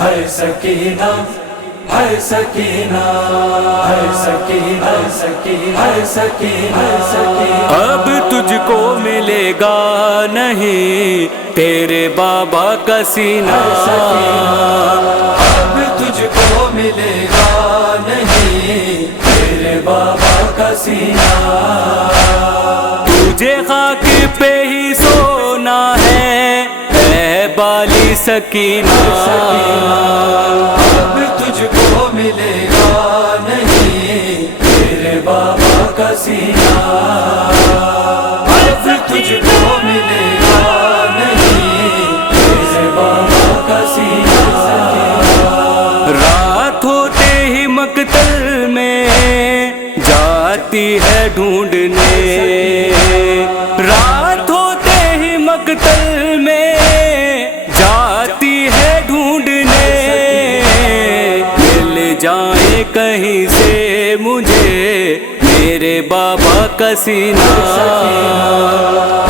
ہے سکینہ ہے سکینہ ہے سکینہ ہے سکینہ اب تجھ کو ملے گا نہیں تیرے بابا کا سینہ، اب تجھ کو ملے گا نہیں تیرے بابا کا سینہ، تجھے خاک پہ ہی سونا ہے اے بالی سکینہ، اب تجھ کو ملے گا نہیں تیرے بابا کا سینہ، اب تجھ کو ملے گا نہیں تیرے بابا کا سینہ، رات ہوتے ہی مقتل میں جاتی ہے ڈھونڈنے، رات ہوتے ہی مقتل میں جاتی ہے ڈھونڈنے، مل جائے کہیں سے مجھے میرے بابا کا سینہ،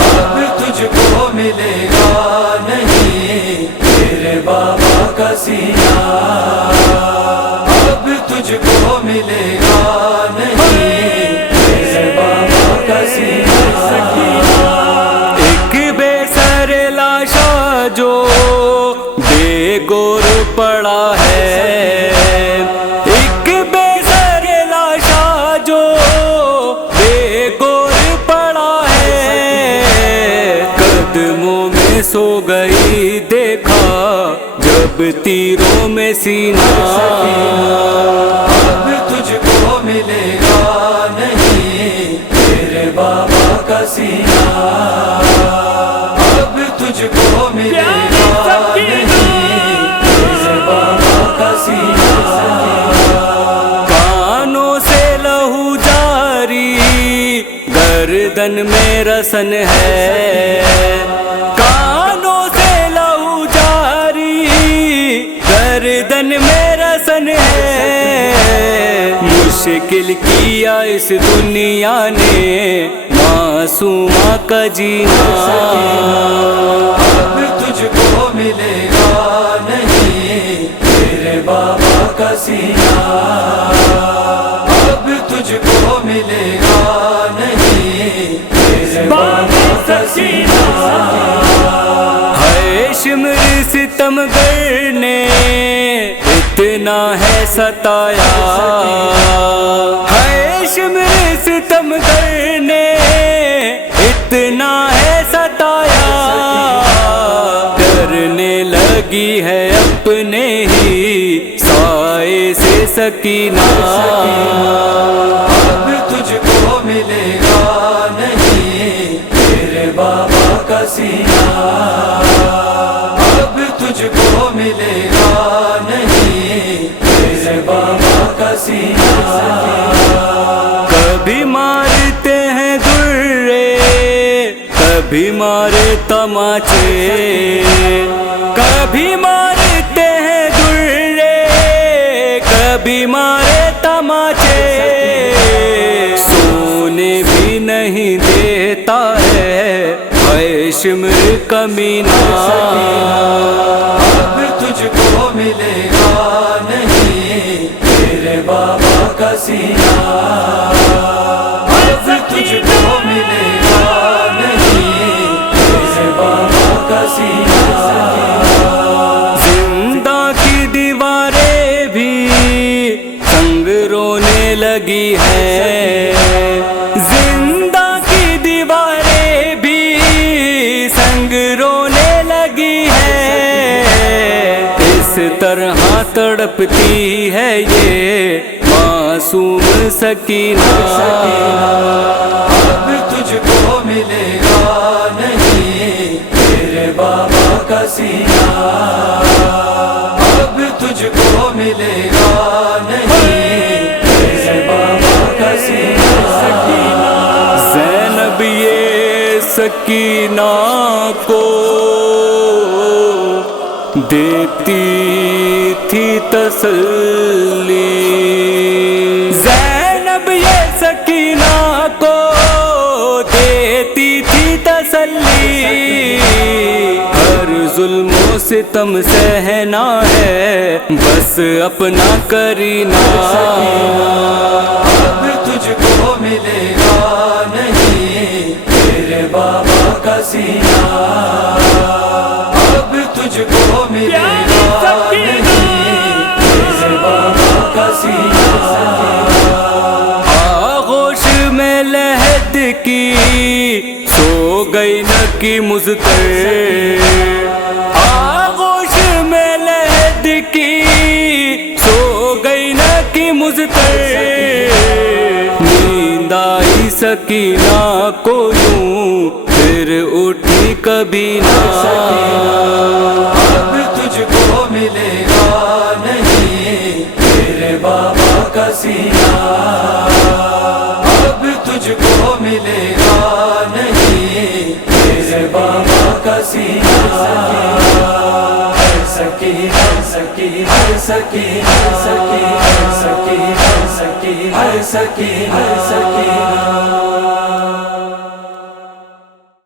اب تجھ کو ملے گا نہیں تیرے بابا کا سینہ، اب تجھ کو ملے گا نہیں تیرے بابا کا سینہ، ایک بے سر لاشا جو بے گور پڑا ہے، ایک بے سر لاشا جو بے گور پڑا ہے، قدموں میں سو گئی دیکھا جب تیروں میں سینہ، اب تجھ کو ملے گا نہیں تیرے بابا کا سینہ، اب تجھ کو ملے گا نہیں تیرے بابا کا سینہ، کانوں سے لہو جاری گردن میں رسن ہے، کانوں سے لہو جاری گردن میں رسن ہے، مشکل کیا اس دنیا نے معصومہ کا جینا، اب تجھ کو ملے گا نہیں تیرے بابا کا سینہ، اب تجھ کو ملے گا نہیں تیرے بابا کا سینہ، ہے شمر ستمگر نے اتنا ہے ستایا، ہے شمر ستمگر نے اتنا ہے ستایا، ڈرنے لگی ہے اپنے ہی سائے سے سکینہ، اب تجھ کو ملے گا نہیں تیرے بابا کا سینہ، اب تجھ کو ملے گا نہیں تیرے بابا کا سینہ، کبھی مارتے ہیں درے کبھی مارے تماچے، کبھی مارتے ہیں درے کبھی مارے تماچے، سونے بھی نہیں دیتا ہے شمر کمینہ، اب تجھ کو ملے گا نہیں تیرے بابا کا سینہ، اب تجھ کو ملے گا نہیں تیرے بابا کا سینہ، زندہ کی دیواریں بھی سنگ رونے لگی ہے، زندہ کی دیواریں بھی سنگ رونے لگی ہے، اس طرح تڑپتی ہے یہ معصوم سکینہ، اب تجھ کو ملے گا نہیں تیرے بابا کا سینہ، اب تجھ کو ملے گا نہیں تیرے بابا کا سینہ، زینب یہ سکینہ کو دیتی تھی تسلی، زینب یہ سکینہ کو دیتی تھی تسلی، ہر ظلم و ستم سہنا ہے بس اپنا کرینا. اب تجھ کو ملے گا نہیں تیرے بابا کا سینہ. اب تجھ کو ملے گا نہیں تیرے بابا کا سینہ. آغوش میں لحد کی سو گئی نکی مزتر. آغوش میں لحد کی سو گئی نکی مزتر. نیند آئی سکینہ کو یوں پھر اٹھی کبھی نہ. اب تجھ کو ملے گا نہیں تیرے بابا کا سینہ. اب تجھ کو ملے گا نہیں تیرے بابا کا سینہ. ہر سکی ہر سکی ہر سکی ہر سکی ہر سکی ہر سکی ہر سکی ہر سکی.